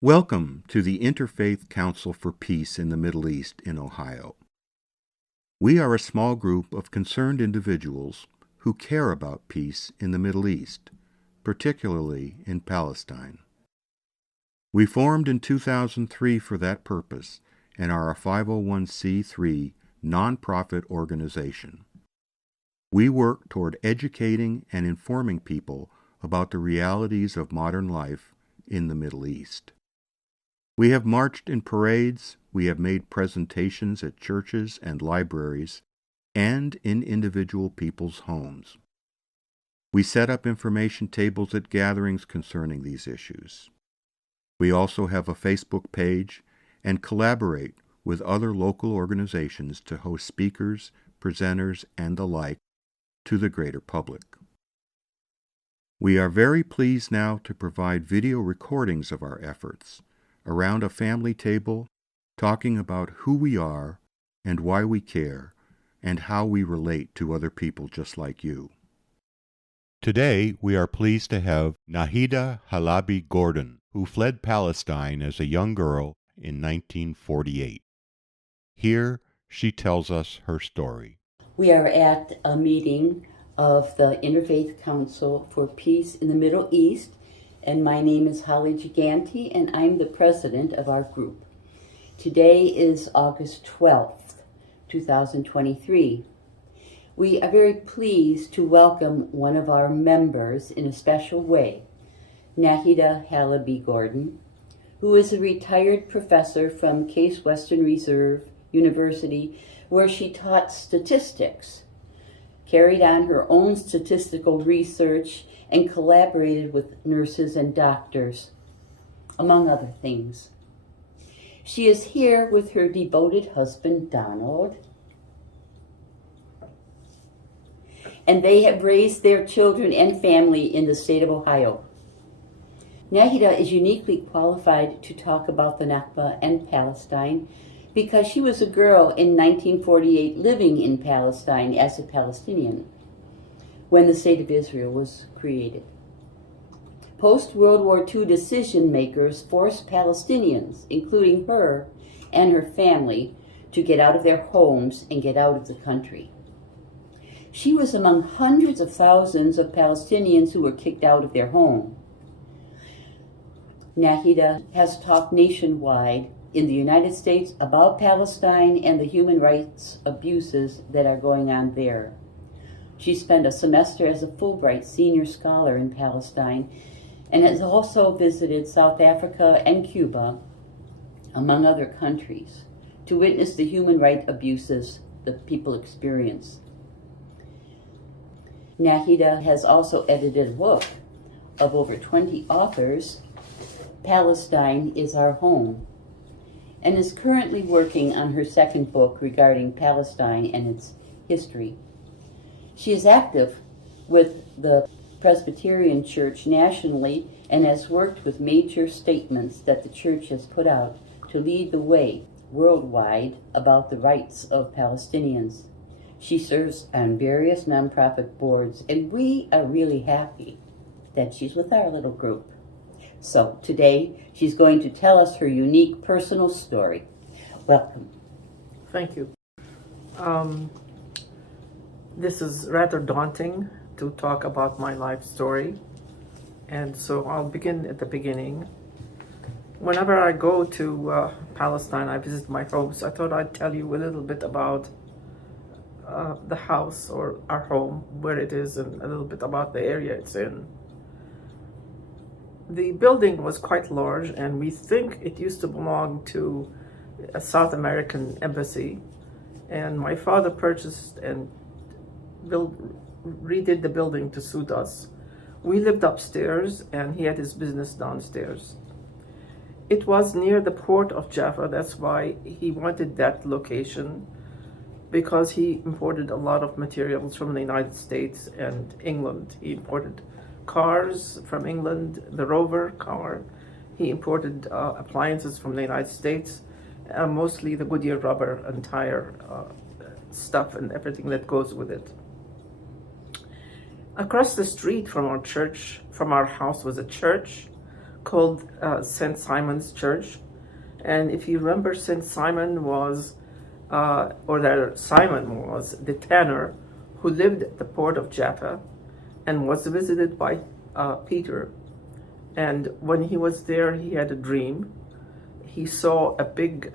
Welcome to the Interfaith Council for Peace in the Middle East in Ohio. We are a small group of concerned individuals who care about peace in the Middle East, particularly in Palestine. We formed in 2003 for that purpose and are a 501c3 nonprofit organization. We work toward educating and informing people about the realities of modern life in the Middle East. We have marched in parades, we have made presentations at churches and libraries, and in individual people's homes. We set up information tables at gatherings concerning these issues. We also have a Facebook page and collaborate with other local organizations to host speakers, presenters, and the like to the greater public. We are very pleased now to provide video recordings of our efforts around a family table, talking about who we are and why we care and how we relate to other people just like you. Today, we are pleased to have Nahida Halaby Gordon, who fled Palestine as a young girl in 1948. Here, she tells us her story. We are at a meeting of the Interfaith Council for Peace in the Middle East, and my name is Holly Giganti, and I'm the president of our group. Today is August 12th, 2023. We are very pleased to welcome one of our members in a special way, Nahida Halaby Gordon, who is a retired professor from Case Western Reserve University, where she taught statistics, carried on her own statistical research, and collaborated with nurses and doctors, among other things. She is here with her devoted husband, Donald, and they have raised their children and family in the state of Ohio. Nahida is uniquely qualified to talk about the Nakba and Palestine because she was a girl in 1948 living in Palestine as a Palestinian when the State of Israel was created. Post-World War II decision makers forced Palestinians, including her and her family, to get out of their homes and get out of the country. She was among hundreds of thousands of Palestinians who were kicked out of their home. Nahida has talked nationwide in the United States about Palestine and the human rights abuses that are going on there. She spent a semester as a Fulbright senior scholar in Palestine and has also visited South Africa and Cuba, among other countries, to witness the human rights abuses the people experience. Nahida has also edited a book of over 20 authors, Palestine is Our Home, and is currently working on her second book regarding Palestine and its history. She is active with the Presbyterian Church nationally and has worked with major statements that the Church has put out to lead the way worldwide about the rights of Palestinians. She serves on various nonprofit boards, and we are really happy that she's with our little group. So today, she's going to tell us her unique personal story. Welcome. Thank you. This is rather daunting to talk about my life story, and so I'll begin at the beginning. Whenever I go to Palestine, I visit my homes. I thought I'd tell you a little bit about the house or our home, where it is, and a little bit about the area it's in. The building was quite large, and we think it used to belong to a South American embassy, and my father purchased and redid the building to suit us. We lived upstairs, and he had his business downstairs. It was near the port of Jaffa. That's why he wanted that location, because he imported a lot of materials from the United States and England. He imported cars from England, the Rover car. He imported appliances from the United States, mostly the Goodyear rubber and tire stuff and everything that goes with it. Across the street from our house was a church called St. Simon's Church. And if you remember, St. Simon was, or rather Simon was the tanner who lived at the port of Jaffa and was visited by Peter. And when he was there, he had a dream. He saw a big,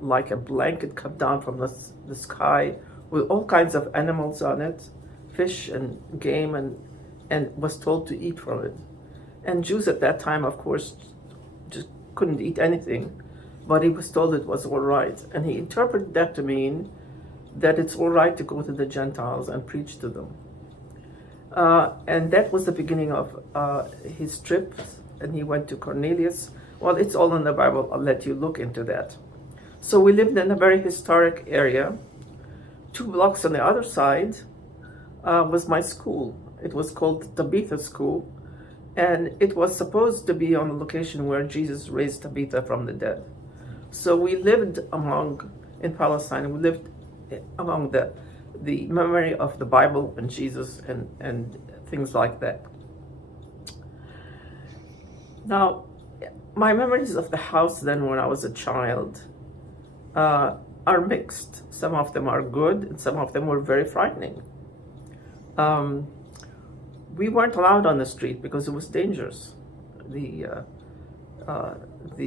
like a blanket come down from the sky with all kinds of animals on it, fish and game, and was told to eat from it. And Jews at that time, of course, just couldn't eat anything, but he was told it was all right. And he interpreted that to mean that it's all right to go to the Gentiles and preach to them. And that was the beginning of his trip, and he went to Cornelius. Well, it's all in the Bible. I'll let you look into that. So we lived in a very historic area. 2 blocks on the other side was my school. It was called Tabitha School, and it was supposed to be on the location where Jesus raised Tabitha from the dead. So we lived in Palestine, we lived among the memory of the Bible and Jesus and things like that. Now, my memories of the house then when I was a child are mixed. Some of them are good, and some of them were very frightening. We weren't allowed on the street because it was dangerous. The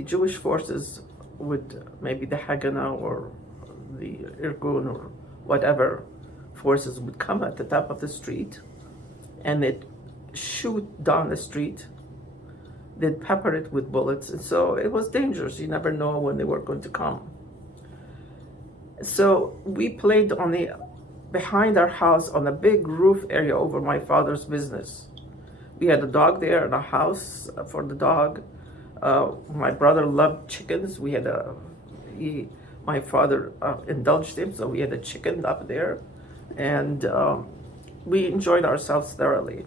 Jewish forces would, maybe the Haganah or the Irgun or whatever forces would come at the top of the street and they'd shoot down the street. They'd pepper it with bullets, and so it was dangerous. You never know when they were going to come. So we played behind our house on a big roof area over my father's business. We had a dog there and a house for the dog. My brother loved chickens. My father indulged him, so we had a chicken up there, and we enjoyed ourselves thoroughly.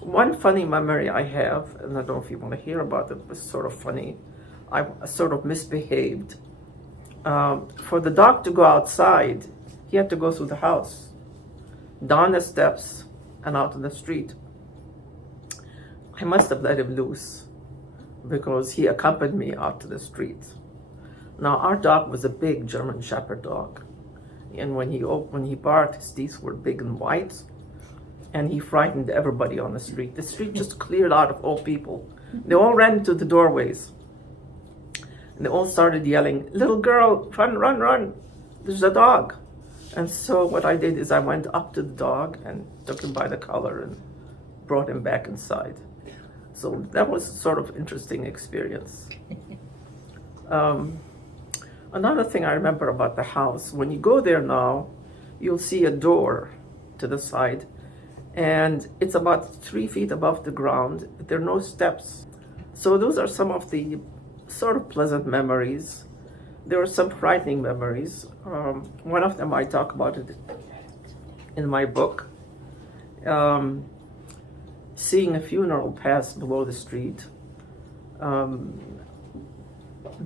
One funny memory I have, and I don't know if you want to hear about it, but it's sort of funny. I sort of misbehaved. For the dog to go outside, he had to go through the house, down the steps, and out in the street. I must have let him loose because he accompanied me out to the street. Now, our dog was a big German Shepherd dog, and when he barked, his teeth were big and white, and he frightened everybody on the street. The street just cleared out of all people. They all ran to the doorways, and they all started yelling, "Little girl, run, run, run, there's a dog." And so what I did is I went up to the dog and took him by the collar and brought him back inside. So that was sort of interesting experience. Another thing I remember about the house, when you go there now, you'll see a door to the side, and it's about 3 feet above the ground, but there are no steps. So those are some of the sort of pleasant memories. There were some frightening memories. One of them, I talk about it in my book. Seeing a funeral pass below the street.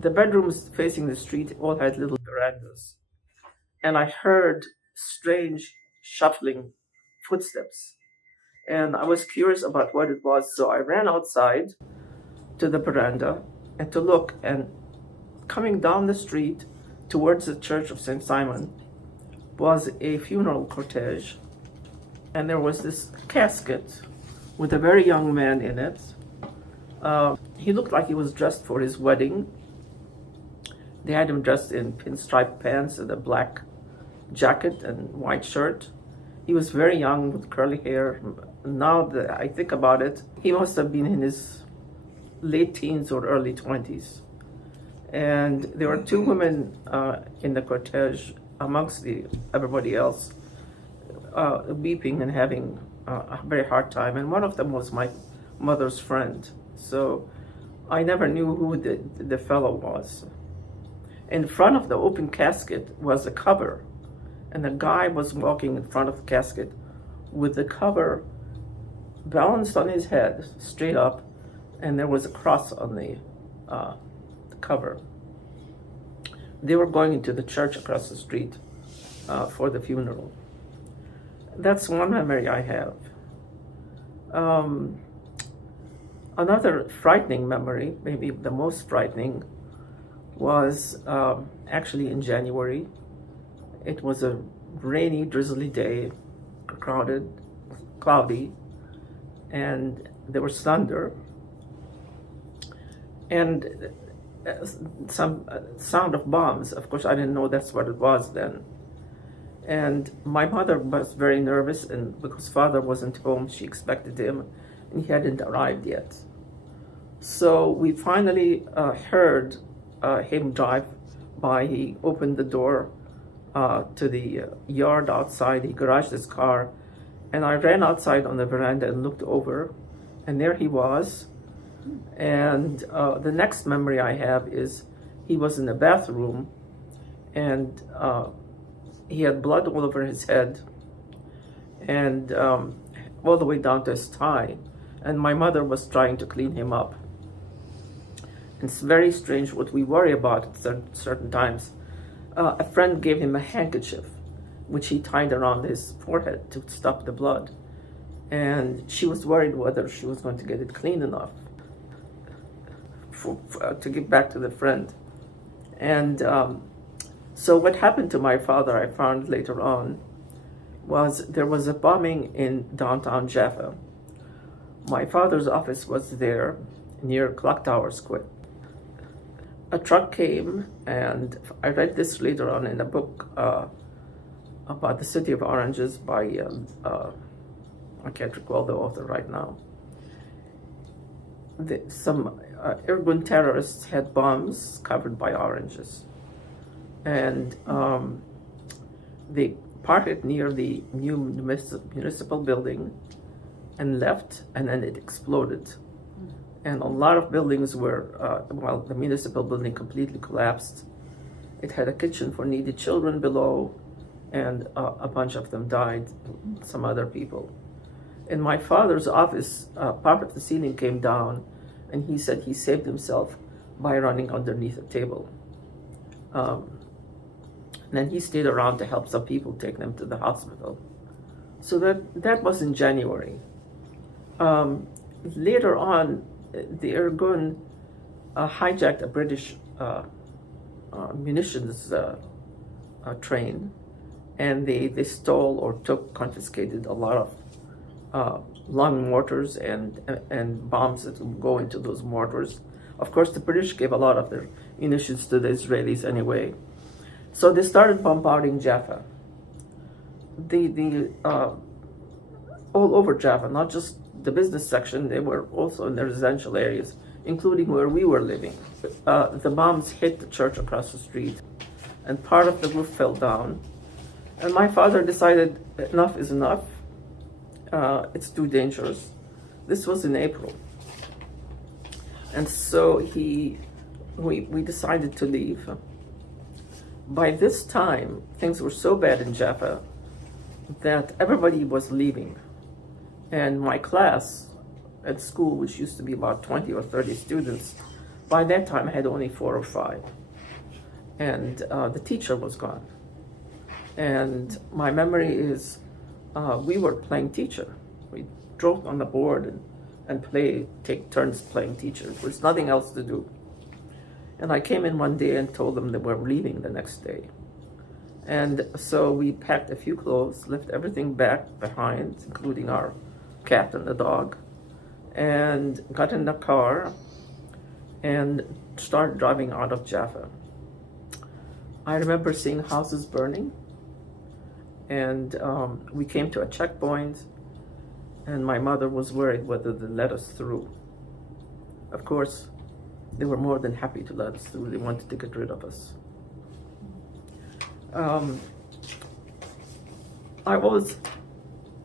The bedrooms facing the street all had little verandas, and I heard strange shuffling footsteps, and I was curious about what it was, so I ran outside to the veranda and to look, and coming down the street towards the Church of St. Simon was a funeral cortege, and there was this casket with a very young man in it. He looked like he was dressed for his wedding. They had him dressed in pinstripe pants and a black jacket and white shirt. He was very young with curly hair. Now that I think about it, he must have been in his late teens or early 20s. And there were 2 women in the cortege amongst everybody else, weeping and having a very hard time. And one of them was my mother's friend. So I never knew who the fellow was. In front of the open casket was a cover, and the guy was walking in front of the casket with the cover balanced on his head, straight up, and there was a cross on the cover. They were going into the church across the street for the funeral. That's one memory I have. Another frightening memory, maybe the most frightening, was actually in January. It was a rainy, drizzly day, crowded, cloudy, and there was thunder, and some sound of bombs. Of course, I didn't know that's what it was then. And my mother was very nervous, and because father wasn't home, she expected him, and he hadn't arrived yet. So we finally heard him drive by. He opened the door to the yard outside. He garaged his car, and I ran outside on the veranda and looked over, and there he was. And the next memory I have is he was in the bathroom, and he had blood all over his head, and all the way down to his tie. And my mother was trying to clean him up. It's very strange what we worry about at certain times. A friend gave him a handkerchief, which he tied around his forehead to stop the blood. And she was worried whether she was going to get it clean enough to give back to the friend. And so what happened to my father, I found later on, was there was a bombing in downtown Jaffa. My father's office was there near Clock Tower Square. A truck came, and I read this later on in a book about the city of oranges by, I can't recall the author right now. Some Irgun terrorists had bombs covered by oranges. And they parked near the new municipal building and left, and then it exploded. And a lot of buildings were, the municipal building completely collapsed. It had a kitchen for needy children below, and a bunch of them died, some other people. In my father's office, part of the ceiling came down, and he said he saved himself by running underneath a table. And then he stayed around to help some people take them to the hospital. So that was in January. Later on, the Irgun hijacked a British munitions train, and they stole or confiscated a lot of long mortars and bombs that would go into those mortars. Of course, the British gave a lot of their munitions to the Israelis anyway. So they started bombarding Jaffa. All over Jaffa, not just the business section, they were also in the residential areas, including where we were living. The bombs hit the church across the street, and part of the roof fell down. And my father decided enough is enough. It's too dangerous. This was in April. And so we decided to leave. By this time, things were so bad in Jaffa that everybody was leaving. And my class at school, which used to be about 20 or 30 students, by that time I had only 4 or 5. And the teacher was gone. And my memory is we were playing teacher. We drove on the board and take turns playing teacher. There was nothing else to do. And I came in one day and told them that we're leaving the next day. And so we packed a few clothes, left everything back behind, including our cat and the dog, and got in the car and started driving out of Jaffa. I remember seeing houses burning, and we came to a checkpoint, and my mother was worried whether they let us through. Of course, they were more than happy to let us through. They wanted to get rid of us. I always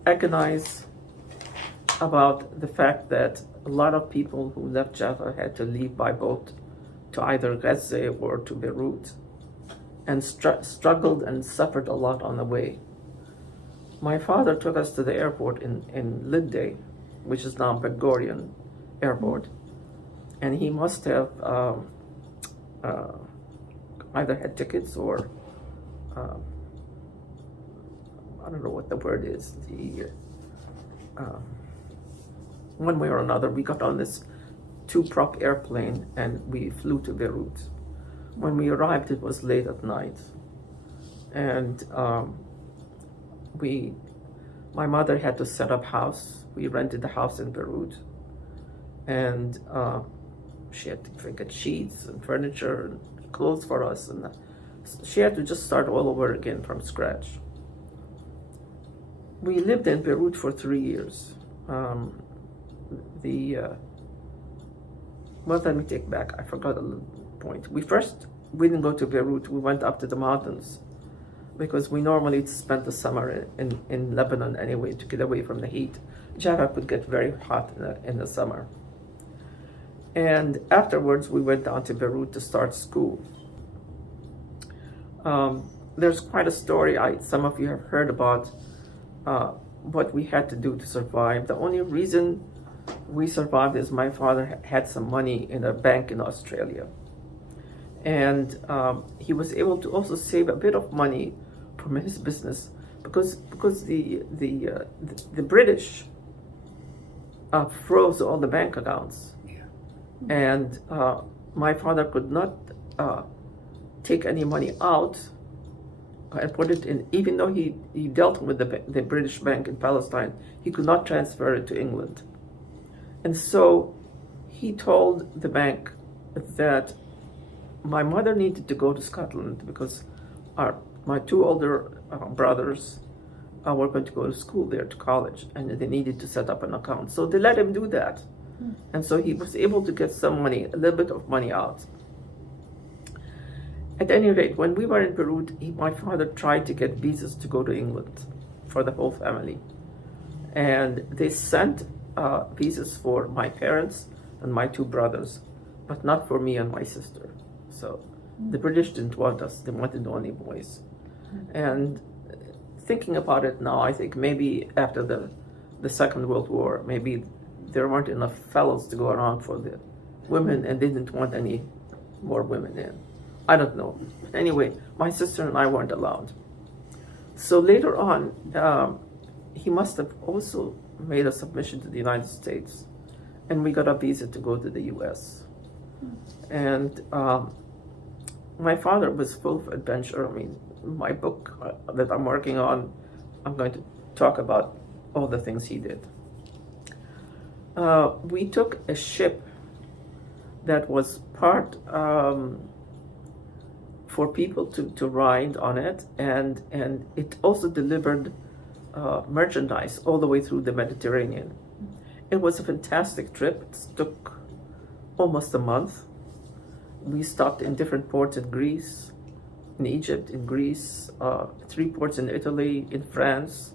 agonize about the fact that a lot of people who left Jaffa had to leave by boat to either Gaza or to Beirut, and struggled and suffered a lot on the way. My father took us to the airport in Lidday, which is now Ben Gurion Airport, and he must have either had tickets or I don't know what the word is. One way or another, we got on this two-prop airplane, and we flew to Beirut. When we arrived, it was late at night, and my mother had to set up house. We rented a house in Beirut, and she had to get sheets and furniture and clothes for us, and she had to just start all over again from scratch. We lived in Beirut for 3 years. Well, let me take back. I forgot a little point. We didn't go to Beirut. We went up to the mountains because we normally spent the summer in Lebanon anyway to get away from the heat. Jaffa could get very hot in the summer. And afterwards, we went down to Beirut to start school. There's quite a story. Some of you have heard about what we had to do to survive. The only reason we survived is my father had some money in a bank in Australia. And he was able to also save a bit of money from his business because the British froze all the bank accounts. Yeah. And my father could not take any money out and put it in, even though he dealt with the British bank in Palestine, he could not transfer it to England. And so he told the bank that my mother needed to go to Scotland because my two older brothers were going to go to school there, to college, and they needed to set up an account. So they let him do that. And so he was able to get some money, a little bit of money out. At any rate, when we were in Beirut, my father tried to get visas to go to England for the whole family. And they sent visas for my parents and my two brothers, but not for me and my sister. So the British didn't want us. They wanted only boys. And thinking about it now, I think maybe after the Second World War, maybe there weren't enough fellows to go around for the women, and they didn't want any more women in. I don't know. Anyway, my sister and I weren't allowed. So later on, he must have also made a submission to the United States, and we got a visa to go to the US. And my father was full of adventure. I mean, my book that I'm working on, I'm going to talk about all the things he did. We took a ship that was part for people to ride on it, and it also delivered merchandise all the way through the Mediterranean. It was a fantastic trip. It took almost a month. We stopped in different ports in Greece, in Egypt, in Greece, 3 ports in Italy, in France,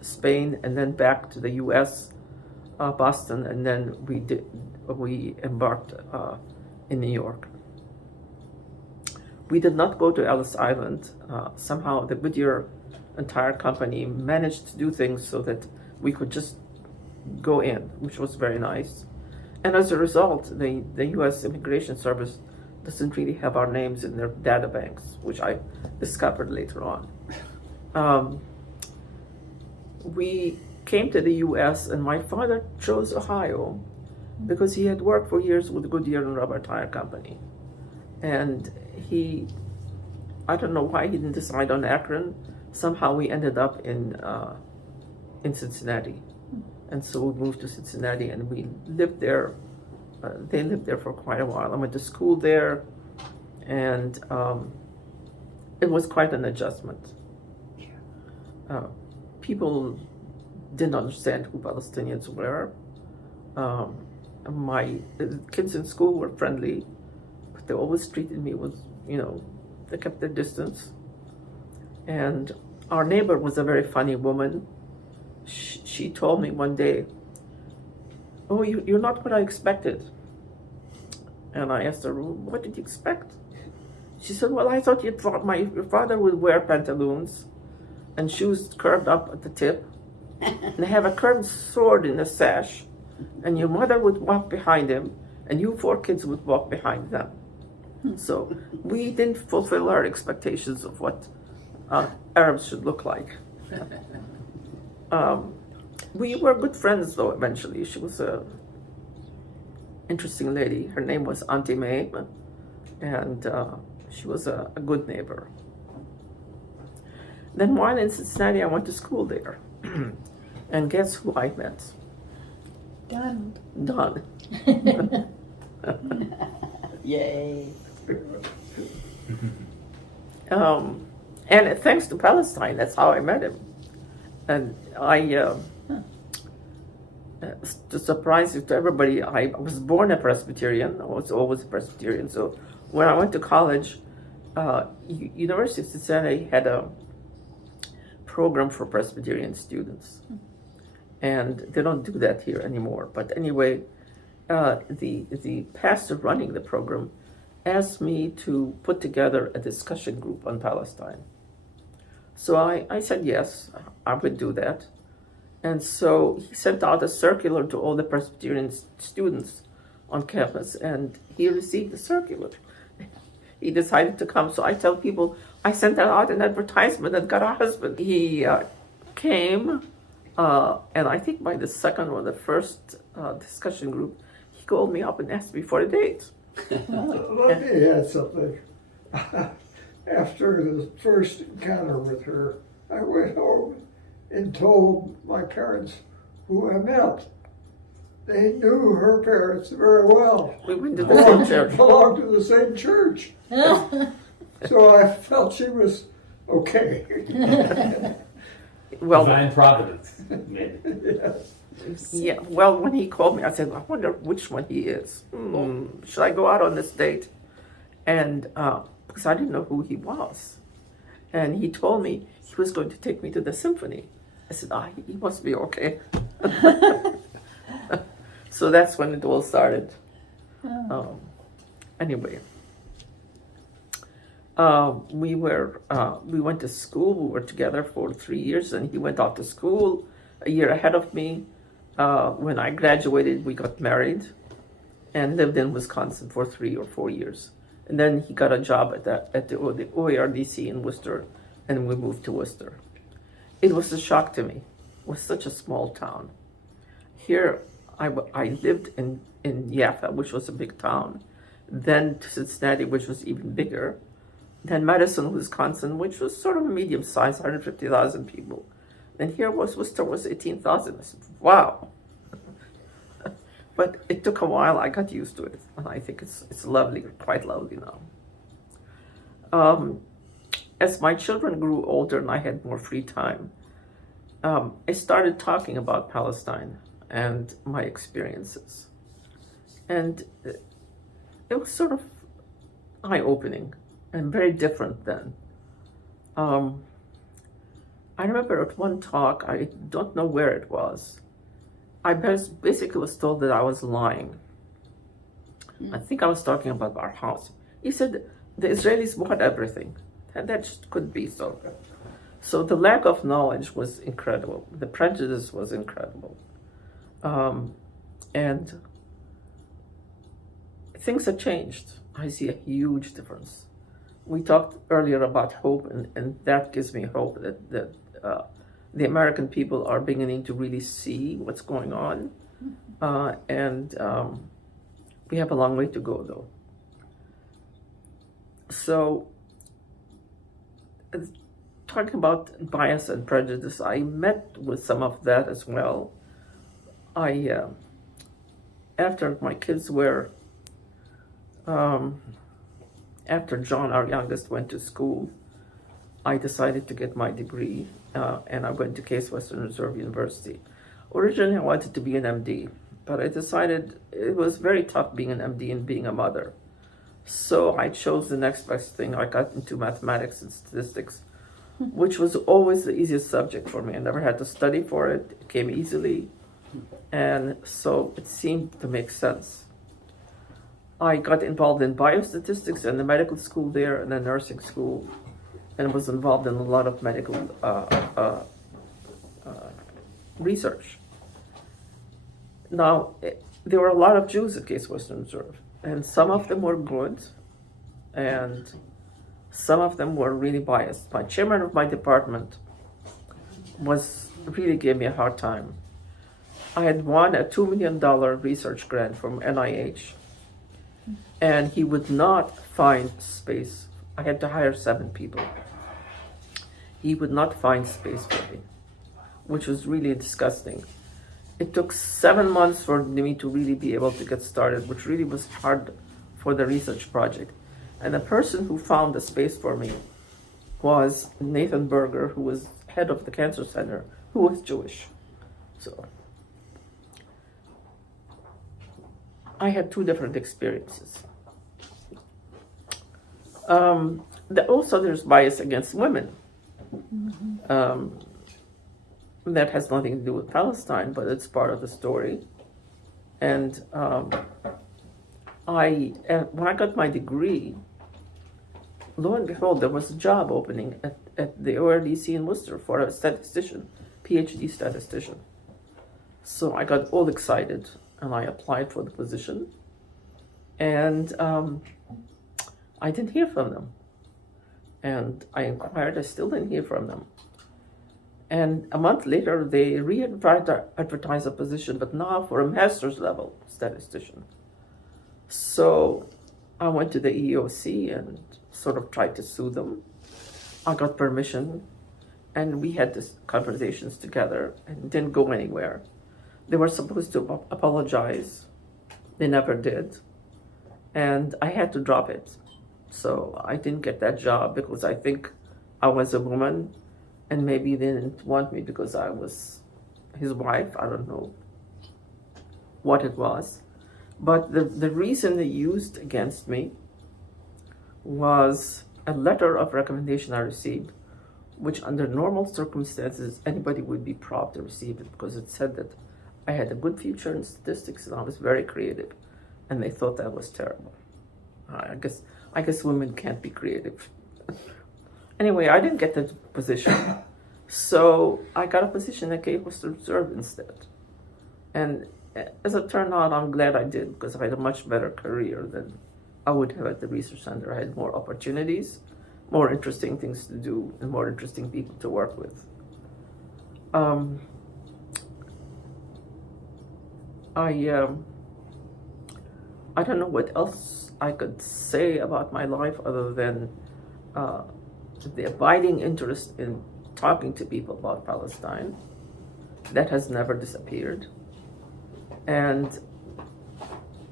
Spain, and then back to the US, Boston, and then we embarked in New York. We did not go to Ellis Island. Somehow the Goodyear entire company managed to do things so that we could just go in, which was very nice. And as a result, the US Immigration Service doesn't really have our names in their data banks, which I discovered later on. We came to the US, and my father chose Ohio because he had worked for years with Goodyear and Rubber Tire Company. And I don't know why he didn't decide on Akron. Somehow we ended up in Cincinnati. And so we moved to Cincinnati, and we lived there. They lived there for quite a while. I went to school there, and it was quite an adjustment. People didn't understand who Palestinians were. My kids in school were friendly, but they always treated me with, they kept their distance. And our neighbor was a very funny woman. She told me one day, "Oh, you're not what I expected." And I asked her, "What did you expect?" She said, "Well, I thought your father would wear pantaloons and shoes curved up at the tip and have a curved sword in a sash, and your mother would walk behind him, and you 4 kids would walk behind them." So we didn't fulfill our expectations of what Arabs should look like. We were good friends, though, eventually. She was interesting lady. Her name was Auntie May, and she was a good neighbor. Then while in Cincinnati, I went to school there. And guess who I met? Donald. Don. Yay. And thanks to Palestine, that's how I met him. And to surprise to everybody, I was born a Presbyterian. I was always a Presbyterian. So when I went to college, University of Cincinnati had a program for Presbyterian students. And they don't do that here anymore. But anyway, the pastor running the program asked me to put together a discussion group on Palestine. So I said yes, I would do that. And so he sent out a circular to all the Presbyterian students on campus, and he received the circular. He decided to come. So I tell people, I sent out an advertisement and got a husband. He came, and I think by the second or the first discussion group, he called me up and asked me for a date. Let me add something. After the first encounter with her, I went home and told my parents who I met. They knew her parents very well. We went to the same church. Belonged to the same church. So I felt she was okay. Well, Divine providence, maybe. Yes. yeah. Well, when he called me, I said, I wonder which one he is. Should I go out on this date? And because I didn't know who he was. And he told me he was going to take me to the symphony. I said, he must be okay. So that's when it all started. Anyway, we went to school. We were together for 3 years, and he went off to school a year ahead of me. When I graduated, we got married and lived in Wisconsin for 3 or 4 year. And then he got a job at the OARDC in Worcester, and we moved to Worcester. It was a shock to me. It was such a small town. Here, I lived in Yaffa, which was a big town, then to Cincinnati, which was even bigger, then Madison, Wisconsin, which was sort of a medium size, 150,000 people. And here Worcester was 18,000. I said, wow. But it took a while. I got used to it, and I think it's lovely, quite lovely now. As my children grew older and I had more free time, I started talking about Palestine and my experiences. And it was sort of eye-opening and very different then. I remember at one talk, I don't know where it was, I basically was told that I was lying. I think I was talking about our house. He said, the Israelis bought everything. And that just couldn't be so. So the lack of knowledge was incredible. The prejudice was incredible. And things have changed. I see a huge difference. We talked earlier about hope, and that gives me hope that the American people are beginning to really see what's going on. And we have a long way to go, though. So, talking about bias and prejudice, I met with some of that as well. After my kids were, after John, our youngest, went to school, I decided to get my degree, and I went to Case Western Reserve University. Originally, I wanted to be an MD, but I decided it was very tough being an MD and being a mother. So I chose the next best thing. I got into mathematics and statistics, which was always the easiest subject for me. I never had to study for it. It came easily. And so it seemed to make sense. I got involved in biostatistics and the medical school there and the nursing school, and was involved in a lot of medical research. Now, there were a lot of Jews at Case Western Reserve, and some of them were good, and some of them were really biased. My chairman of my department really gave me a hard time. I had won a $2 million research grant from NIH, and he would not find space. I had to hire 7 people. He would not find space for me, which was really disgusting. It took 7 months for me to really be able to get started, which really was hard for the research project. And the person who found the space for me was Nathan Berger, who was head of the cancer center, who was Jewish. So I had 2 different experiences. Also, there's bias against women. That has nothing to do with Palestine, but it's part of the story. And when I got my degree, lo and behold, there was a job opening at the ORDC in Worcester for a statistician, PhD statistician. So I got all excited and I applied for the position. And I didn't hear from them. And I inquired, I still didn't hear from them. And a month later, they re-advertised a position, but now for a master's level statistician. So I went to the EEOC and sort of tried to sue them. I got permission, and we had these conversations together, and it didn't go anywhere. They were supposed to apologize. They never did. And I had to drop it. So I didn't get that job because I think I was a woman, and maybe they didn't want me because I was his wife. I don't know what it was. But the reason they used against me was a letter of recommendation I received, which under normal circumstances, anybody would be proud to receive it because it said that I had a good future in statistics and I was very creative. And they thought that was terrible. I guess women can't be creative. Anyway, I didn't get the position. So I got a position at Cape Coast Reserve instead. And as it turned out, I'm glad I did because I had a much better career than I would have at the research center. I had more opportunities, more interesting things to do, and more interesting people to work with. I don't know what else I could say about my life other than the abiding interest in talking to people about Palestine. That has never disappeared. And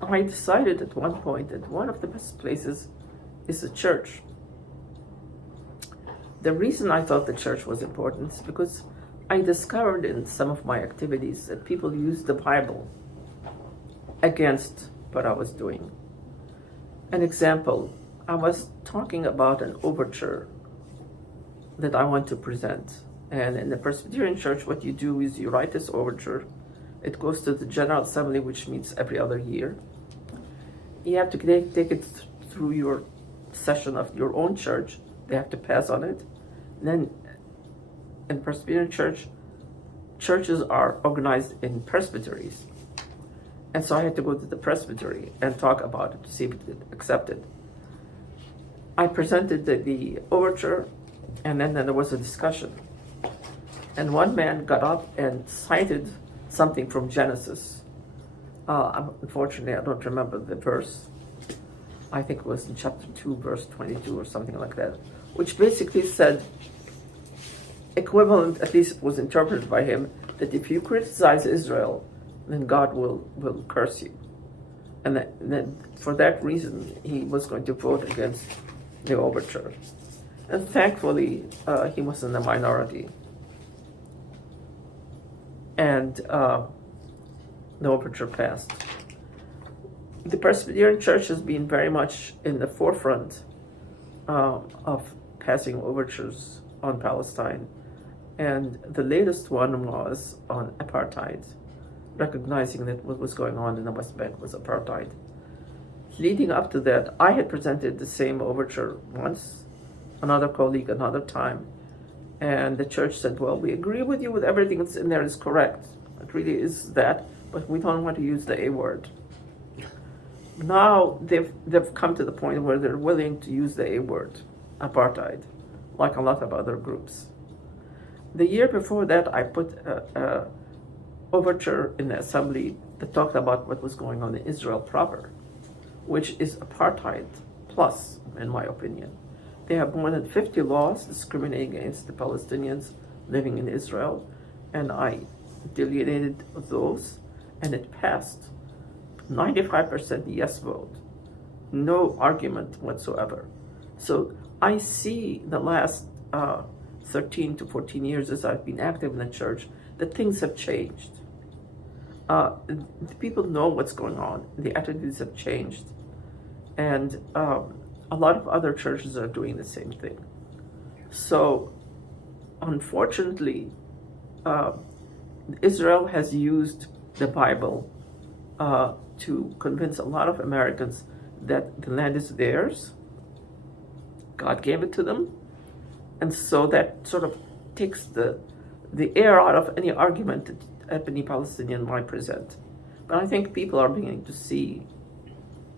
I decided at one point that one of the best places is a church. The reason I thought the church was important is because I discovered in some of my activities that people used the Bible against what I was doing. An example, I was talking about an overture that I want to present. And in the Presbyterian Church, what you do is you write this overture. It goes to the General Assembly, which meets every other year. You have to take it through your session of your own church. They have to pass on it. And then in Presbyterian Church, churches are organized in presbyteries. And so I had to go to the presbytery and talk about it to see if it would accept it. I presented the overture, and then there was a discussion. And one man got up and cited something from Genesis. Unfortunately, I don't remember the verse. I think it was in chapter 2, verse 22 or something like that, which basically said, equivalent, at least it was interpreted by him, that if you criticize Israel, then God will curse you. And that for that reason, he was going to vote against the overture. And thankfully, he was in the minority. And the overture passed. The Presbyterian Church has been very much in the forefront of passing overtures on Palestine. And the latest one was on apartheid, recognizing that what was going on in the West Bank was apartheid. Leading up to that, I had presented the same overture once, another colleague another time, and the church said, well, we agree with you with everything that's in there is correct. It really is that, but we don't want to use the A word. Now they've come to the point where they're willing to use the A word, apartheid, like a lot of other groups. The year before that, I put overture in the assembly that talked about what was going on in Israel proper, which is apartheid plus, in my opinion. They have more than 50 laws discriminating against the Palestinians living in Israel, and I delegated those, and it passed. 95% yes vote, no argument whatsoever. So I see the last 13 to 14 years as I've been active in the church that things have changed. The people know what's going on. The attitudes have changed. And a lot of other churches are doing the same thing. So unfortunately, Israel has used the Bible to convince a lot of Americans that the land is theirs. God gave it to them. And so that sort of takes the air out of any argument that any Palestinian might present. But I think people are beginning to see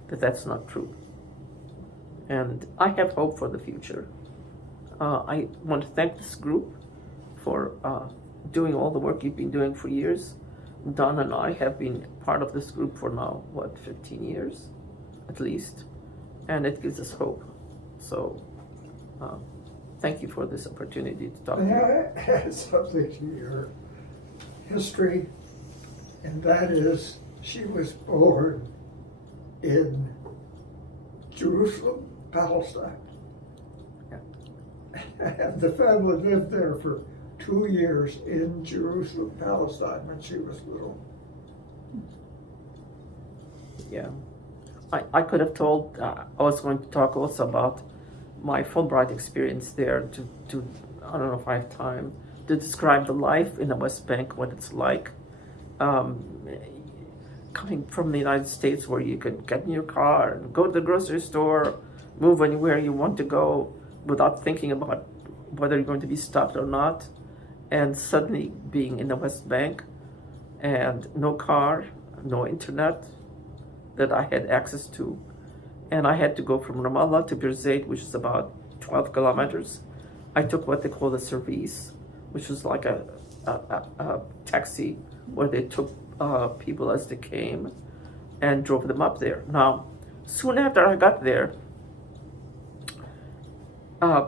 that that's not true. And I have hope for the future. I want to thank this group for doing all the work you've been doing for years. Don and I have been part of this group for now, 15 years at least, and it gives us hope. So thank you for this opportunity to talk to you. May I add something to your history? And that is, she was born in Jerusalem, Palestine. And the family lived there for 2 years in Jerusalem, Palestine, when she was little. Yeah. I could have told, I was going to talk also about my Fulbright experience there to I don't know if I have time, to describe the life in the West Bank, what it's like. Coming from the United States, where you could get in your car and go to the grocery store, move anywhere you want to go without thinking about whether you're going to be stopped or not, and suddenly being in the West Bank and no car, no internet that I had access to. And I had to go from Ramallah to Birzeit, which is about 12 kilometers. I took what they call the service, which was like a taxi where they took people as they came and drove them up there. Now, soon after I got there,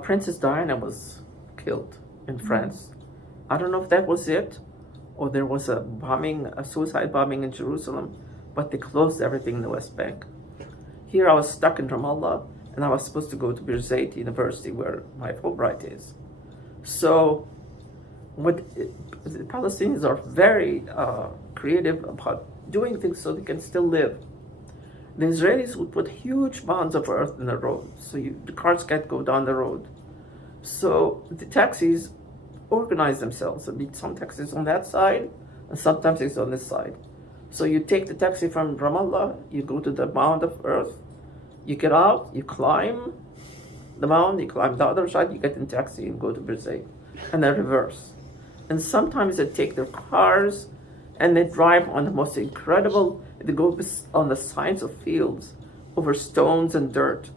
Princess Diana was killed in France. I don't know if that was it, or there was a suicide bombing in Jerusalem, but they closed everything in the West Bank. Here I was stuck in Ramallah, and I was supposed to go to Birzeit University, where my Fulbright is. So the Palestinians are very creative about doing things so they can still live. The Israelis would put huge mounds of earth in the road, so the cars can't go down the road. So the taxis organize themselves. There'll be some taxis on that side, and some taxis on this side. So you take the taxi from Ramallah, you go to the mound of earth, you get out, you climb the mound, you climb the other side, you get in taxi and go to Birzeit, and then reverse. And sometimes they take their cars and they drive on the most incredible, they go on the sides of fields over stones and dirt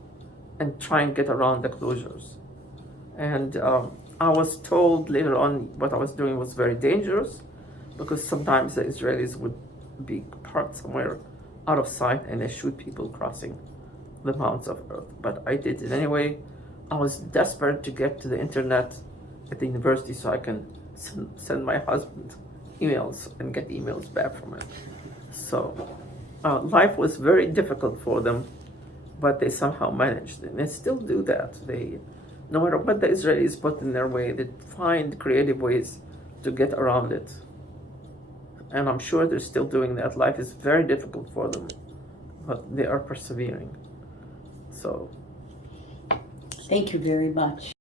and try and get around the closures. And I was told later on what I was doing was very dangerous, because sometimes the Israelis would be parked somewhere out of sight and they shoot people crossing the mounds of earth. But I did it anyway. I was desperate to get to the internet at the university so I can send my husband emails and get emails back from him. So life was very difficult for them, but they somehow managed, and they still do that. They, no matter what the Israelis put in their way, they find creative ways to get around it. And I'm sure they're still doing that. Life is very difficult for them, but they are persevering. So Thank you very much.